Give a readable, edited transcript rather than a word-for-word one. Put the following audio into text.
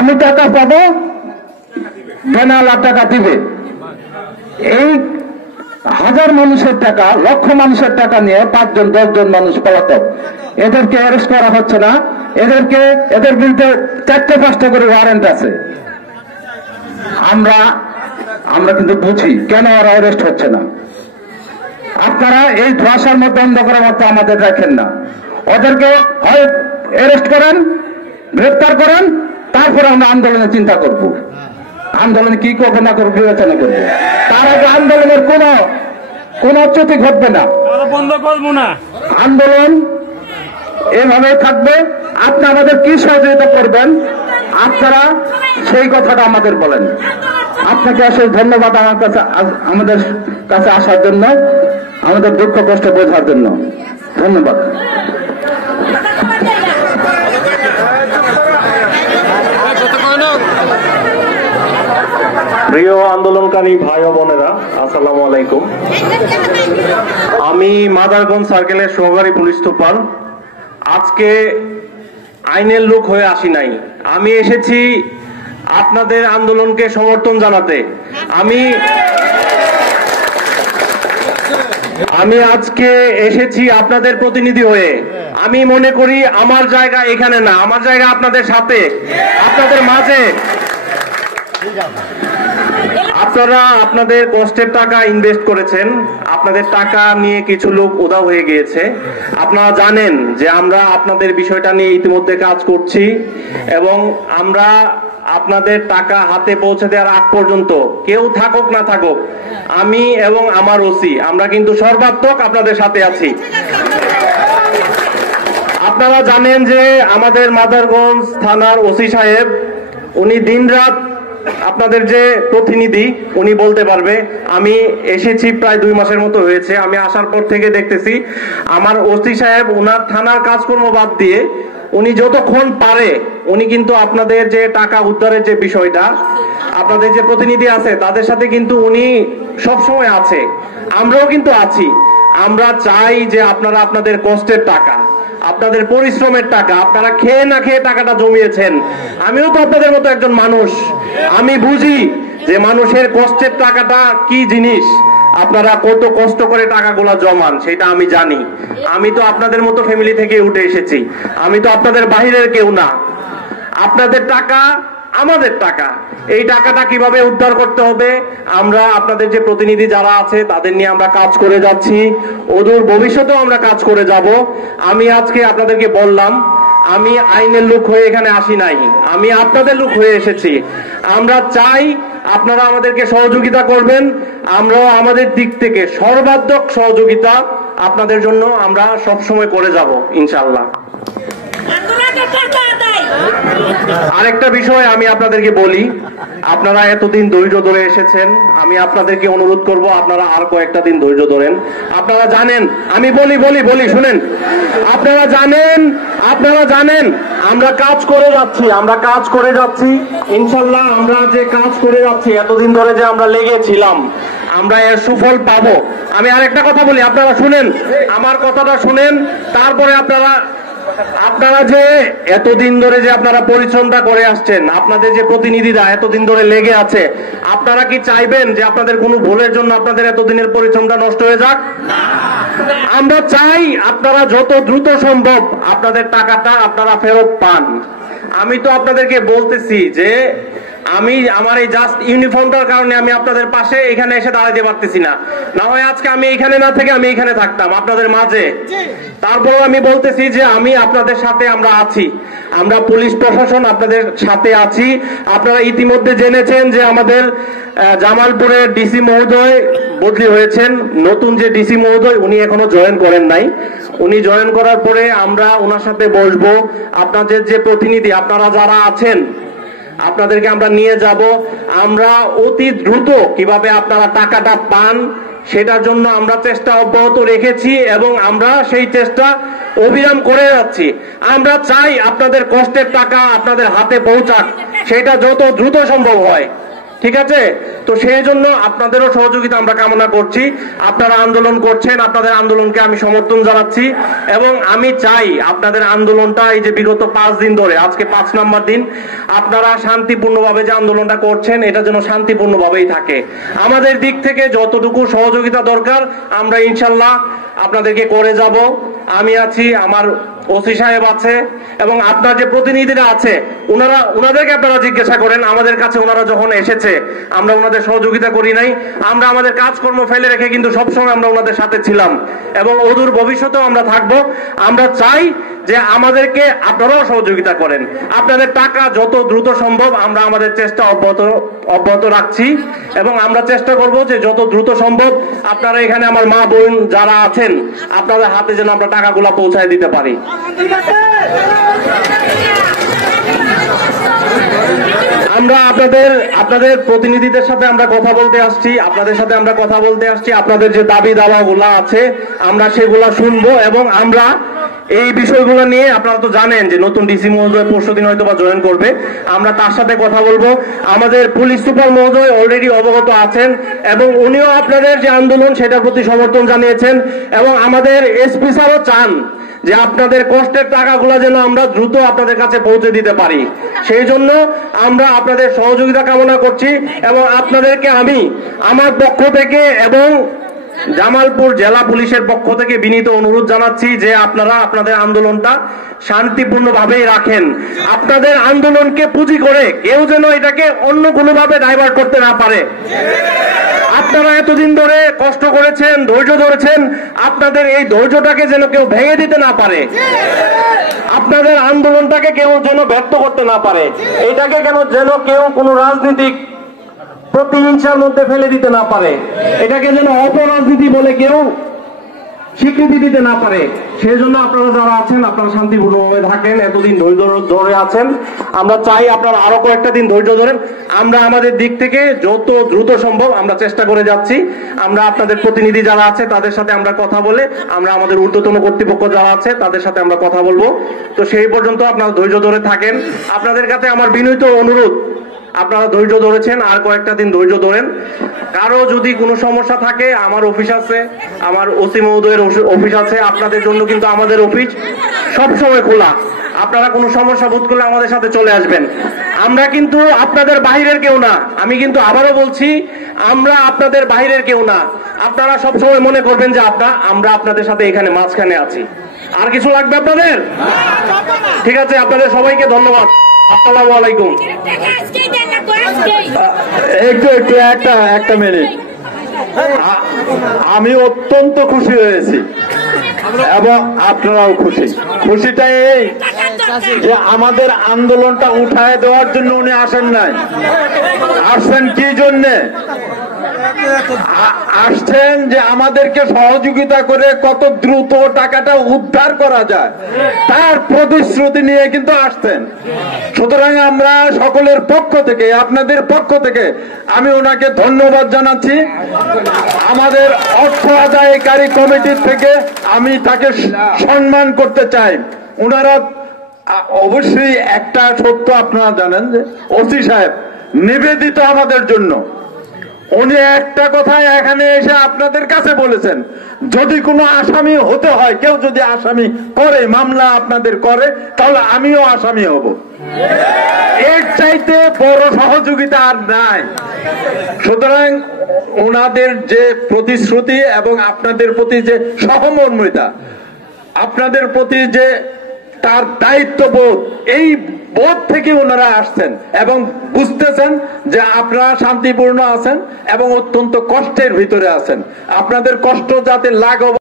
আমি টাকা পাবো, বেনালা টাকা দিবে। এই হাজার মানুষের টাকা, লক্ষ মানুষের টাকা নিয়ে 5 জন 10 জন মানুষ পলাতক, এদেরকে অ্যারেস্ট করা হচ্ছে না। এদের বিরুদ্ধে 4টে 5টা করে ওয়ারেন্ট আছে। আমরা কিন্তু বুঝি কেন ওরা অ্যারেস্ট হচ্ছে না। আপনারা এই ধোঁয়াশার মধ্যে অন্ধকারের মতো আমাদের রাখেন না। ওদেরকে হয় অ্যারেস্ট করেন, গ্রেফতার করেন, তারপরে আমরা আন্দোলনের চিন্তা করব। আন্দোলন কি করবো না করবো বিবেচনা করবো। তার আগে আন্দোলনের কোন অচ্যুতি ঘটবে না, বন্ধ করবো না। আন্দোলন এভাবে থাকবে। আপনি আমাদের কি সহযোগিতা করবেন, আপনারা সেই কথাটা আমাদের বলেন। আপনাকে আসলে ধন্যবাদ আমাদের কাছে আসার জন্য, আমাদের দুঃখ কষ্ট বোঝার জন্য ধন্যবাদ। প্রিয় আন্দোলনকারী ভাই ও বোনেরা, আসসালামু আলাইকুম। আমি মাদারগঞ্জ সার্কেলের সহকারী পুলিশ সুপার। আজকে আইনের লোক হয়ে আসি নাই, আমি এসেছি আপনাদের আন্দোলনকে সমর্থন জানাতে। আমি আজকে এসেছি আপনাদের প্রতিনিধি হয়ে। আমি মনে করি আমার জায়গা এখানে না, আমার জায়গা আপনাদের সাথে, আপনাদের মাঝে। আপনারা আপনাদের কষ্টের টাকা ইনভেস্ট করেছেন, আপনাদের টাকা নিয়ে কিছু লোক উধাও হয়ে গিয়েছে। আপনারা জানেন যে আমরা আপনাদের বিষয়টা নিয়ে ইতিমধ্যে কাজ করছি এবং আমরা আপনাদের টাকা হাতে পৌঁছে দেওয়ার আগ পর্যন্ত কেউ থাকুক না থাকুক, আমি এবং আমার ওসি আমরা কিন্তু সর্বাত্মক আপনাদের সাথে আছি। আপনারা জানেন যে আমাদের মাদারগঞ্জ থানার ওসি সাহেব, উনি দিনরাত আপনাদের যে প্রতিনিধি, উনি বলতে পারবে। আমি এসেছি প্রায় 2 মাসের মতো হয়েছে। আমি আসার পর থেকে দেখতেছি আমার ওসি সাহেব উনার থানার কাজকর্ম বাদ দিয়ে উনি যতক্ষণ পারে উনি কিন্তু আপনাদের যে টাকা উদ্ধারের যে বিষয়টা, আপনাদের যে প্রতিনিধি আছে তাদের সাথে কিন্তু উনি সবসময় আছে, আমরাও কিন্তু আছি। আমরা চাই যে আপনারা আপনাদের কষ্টের টাকা, আপনাদের পরিশ্রমের টাকা, আপনারা খেয়ে না খেয়ে টাকাটা জমিয়েছেন। আমিও তো আপনাদের মতো একজন মানুষ, আমি বুঝি যে মানুষের কষ্টের টাকাটা কি জিনিস, আপনারা কত কষ্ট করে টাকাগুলো জমান সেটা আমি জানি। আমি তো আপনাদের মতো ফ্যামিলি থেকে উঠে এসেছি, আমি তো আপনাদের বাহিরের কেউ না। আপনাদের টাকা আমাদের টাকা, এই টাকাটা কিভাবে উদ্ধার করতে হবে আমরা আপনাদের যে প্রতিনিধি যারা আছে তাদের নিয়ে আমরা কাজ করে যাচ্ছি, অদূর ভবিষ্যতেও আমরা কাজ করে যাব। আমি আজকে আপনাদেরকে বললাম আমি আইনের লোক হয়ে এখানে আসি নাই, আমি আপনাদের লোক হয়ে এসেছি। আমরা চাই আপনারা আমাদেরকে সহযোগিতা করবেন, আমরাও আমাদের দিক থেকে সর্বাত্মক সহযোগিতা আপনাদের জন্য আমরা সব সময় করে যাব ইনশাআল্লাহ। আরেকটা বিষয় আমি আপনাদেরকে বলি, আপনারা এতদিন ধৈর্য ধরে এসেছেন, আমি আপনাদেরকে অনুরোধ করব আপনারা আর কয়েকটা দিন ধৈর্য ধরেন। আপনারা জানেন, আমি বলি শুনেন, আপনারা জানেন আমরা কাজ করে যাচ্ছি ইনশাআল্লাহ। আমরা যে কাজ করে যাচ্ছি এতদিন ধরে যে আমরা লেগেছিলাম, আমরা এর সুফল পাবো। আমি আরেকটা কথা বলি, আপনারা শুনেন, আমার কথাটা শুনেন, তারপরে আপনারা যে এতদিন ধরে যে আপনারা পরিশ্রমটা করে আসছেন, আপনাদের যে প্রতিনিধিরা এতদিন ধরে লেগে আছে, আপনারা কি চাইবেন যে আপনাদের কোনো ভুলের জন্য আপনাদের এতদিনের পরিশ্রমটা নষ্ট হয়ে যাক? আমরা চাই আপনারা যত দ্রুত সম্ভব আপনাদের টাকাটা আপনারা ফেরত পান। আমি তো আপনাদেরকে বলতেছি যে আমি আমার এই জাস্ট ইউনিফর্মটার কারণে আমি আপনাদের পাশে এখানে এসে দাঁড়াতে পারতেছি না, না হয় আজকে আমি এখানে না থেকে আমি এখানে থাকতাম আপনাদের মাঝে। তারপরেও আমি বলতেছি যে আমি আপনাদের সাথে আমরা আছি, আমরা পুলিশ প্রশাসন আপনাদের সাথে আছি। আপনারা ইতিমধ্যে জেনেছেন যে আমাদের জামালপুরের ডিসি মহোদয় বদলি হয়েছেন, নতুন যে ডিসি মহোদয় উনি এখনো জয়েন করেন নাই। উনি জয়েন করার পরে আমরা ওনার সাথে বসবো, আপনাদের যে প্রতিনিধি আপনারা যারা আছেন আপনাদেরকে আমরা নিয়ে যাব। আমরা অতি দ্রুত কিভাবে আপনারা টাকাটা পান সেটার জন্য আমরা চেষ্টা অব্যাহত রেখেছি এবং আমরা সেই চেষ্টা অবিরাম করে যাচ্ছি। আমরা চাই আপনাদের কষ্টের টাকা আপনাদের হাতে পৌঁছাক, সেটা যত দ্রুত সম্ভব হয়। ঠিক আছে? তো সেই জন্য আপনাদেরও সহযোগিতা আমরা কামনা করছি। আপনারা আন্দোলন করছেন, আপনাদের আন্দোলনকে আমি সমর্থন জানাচ্ছি এবং আমি চাই আপনাদের আন্দোলনটা এই যে বিগত 5 দিন ধরে, আজকে 5 নম্বর দিন, আপনারা শান্তিপূর্ণভাবে যে আন্দোলনটা করছেন এটা যেন শান্তিপূর্ণভাবেই থাকে। আমাদের দিক থেকে যতটুকু সহযোগিতা দরকার আমরা ইনশাল্লাহ আপনাদেরকে করে যাব। আমি আছি, আমার ওসি সাহেব আছে এবং আপনার যে প্রতিনিধিরা আছে ওনাদেরকে আপনারা জিজ্ঞাসা করেন। আমাদের কাছে ওনারা যখন এসেছে আমরা ওনাদের সহযোগিতা করি নাই, আমরা আমাদের কাজকর্ম ফেলে রেখে কিন্তু সবসময় আমরা ওনাদের সাথে ছিলাম এবং অদূর ভবিষ্যতেও আমরা থাকবো। আমরা চাই যে আমাদেরকে আপনারাও সহযোগিতা করেন। আপনাদের টাকা যত দ্রুত সম্ভব আমরা আমাদের চেষ্টা অব্যাহত রাখছি এবং আমরা চেষ্টা করব যে যত দ্রুত সম্ভব আপনারা এখানে আমার মা বোন যারা আছেন আপনাদের হাতে যেন আমরা টাকাগুলা পৌঁছায় দিতে পারি। আমরা আপনাদের প্রতিনিধিদের সাথে আমরা কথা বলতে আসছি, আপনাদের যে দাবি দাওয়াগুলো আছে আমরা সেগুলা শুনবো এবং আমরা এই বিষয়গুলো নিয়ে, আপনারা তো জানেন যে নতুন ডিসি মহোদয় পরশুদিন হয়তো বা জয়েন করবে, আমরা তার সাথে কথা বলবো। আমাদের পুলিশ সুপার মহোদয় অলরেডি অবগত আছেন এবং উনিও আপনাদের যে আন্দোলন সেটার প্রতি সমর্থন জানিয়েছেন এবং আমাদের এসপি স্যারও চান যে আপনাদের কষ্টের টাকাগুলো যেন আমরা দ্রুত আপনাদের কাছে পৌঁছে দিতে পারি। সেই জন্য আমরা আপনাদের সহযোগিতা কামনা করছি এবং আপনাদেরকে আমি আমার পক্ষ থেকে এবং জামালপুর জেলা পুলিশের পক্ষ থেকে বিনীত অনুরোধ জানাচ্ছি যে আপনারা আপনাদের আন্দোলনটা শান্তিপূর্ণভাবেই রাখেন। আপনাদের আন্দোলনকে পুঁজি করে কেউ যেন এটাকে অন্য কোনোভাবে ডাইভার্ট করতে না পারে। আপনারা এতদিন ধরে কষ্ট করেছেন, ধৈর্য ধরেছেন, আপনাদের এই ধৈর্যটাকে যেন কেউ ভেঙে দিতে না পারে, আপনাদের আন্দোলনটাকে কেউ যেন ব্যর্থ করতে না পারে, এটাকে যেন কেউ কোনো রাজনীতিক প্রতিহিংসার মধ্যে ফেলে দিতে না পারে, এটাকে যেন অপরাজনীতি বলে কেউ স্বীকৃতি দিতে না পারে। সেই জন্য আপনারা যারা আছেন আপনারা শান্তিপূর্ণভাবে থাকেন, এতদিন ধৈর্য ধরে আছেন। আমরা চাই আপনারা আরো কয়েকটা দিন ধৈর্য ধরেন। আমরা আমাদের দিক থেকে যত দ্রুত সম্ভব আমরা চেষ্টা করে যাচ্ছি। আমরা আপনাদের প্রতিনিধি যারা আছে তাদের সাথে আমরা কথা বলে, আমরা আমাদের ঊর্ধ্বতন কর্তৃপক্ষ যারা আছে তাদের সাথে আমরা কথা বলবো। তো সেই পর্যন্ত আপনারা ধৈর্য ধরে থাকেন। আপনাদের কাছে আমার বিনীত অনুরোধ, আপনারা ধৈর্য ধরেছেন, আর কয়েকটা দিন ধৈর্য ধরেন। কারো যদি কোনো সমস্যা থাকে আমার অফিস আছে, আমার ওসি মহোদয়ের অফিস আছে, আপনাদের জন্য কিন্তু আমাদের অফিস সবসময় খোলা। আপনারা কোনো সমস্যা বোধ করলে আমাদের সাথে চলে আসবেন। আমরা কিন্তু আপনাদের বাহিরের কেউ না, আমি কিন্তু আবারও বলছি আমরা আপনাদের বাহিরের কেউ না। আপনারা সবসময় মনে করবেন যে আমরা আপনাদের সাথে এখানে মাঝখানে আছি। আর কিছু লাগবে আপনাদের? ঠিক আছে, আপনাদের সবাইকে ধন্যবাদ। আসসালামু আলাইকুম। একটু একটা মিনিট, আমি অত্যন্ত খুশি হয়েছি এবং আপনারাও খুশিটা এই যে আমাদের আন্দোলনটা উঠায় দেওয়ার জন্য উনি আসেন নাই, আসছেন কি জন্যে? আসছেন যে আমাদেরকে সহযোগিতা করে কত দ্রুত টাকাটা উদ্ধার করা যায় তার প্রতিশ্রুতি নিয়ে কিন্তু আসছেন। সুতরাং আমরা সকলের পক্ষ থেকে, আপনাদের পক্ষ থেকে আমি ওনাকে ধন্যবাদ জানাচ্ছি। আমাদের অর্থ আদায়কারী কমিটির থেকে আমি তাকে সম্মান করতে চাই। ওনারা অবশ্যই একটা সত্য আপনারা জানেন যে ওসি সাহেব নিবেদিত আমাদের জন্য। উনি একটা কথাই এখানে এসে আপনাদের কাছে বলেছেন, যদি কোনো আসামি হতে হয়, কেউ যদি আসামি করে, মামলা আপনাদের করে, তাহলে আমিও আসামি হব। এর চাইতে বড় সহযোগিতা আর নাই। সুতরাং ওনাদের যে প্রতিশ্রুতি এবং আপনাদের প্রতি যে সহমর্মিতা, আপনাদের প্রতি যে তার দায়িত্ববোধ, এই বোধ থেকে ওনারা আসছেন এবং বুঝতেছেন যে আপনারা শান্তিপূর্ণ আছেন এবং অত্যন্ত কষ্টের ভিতরে আছেন। আপনাদের কষ্ট যাতে লাঘব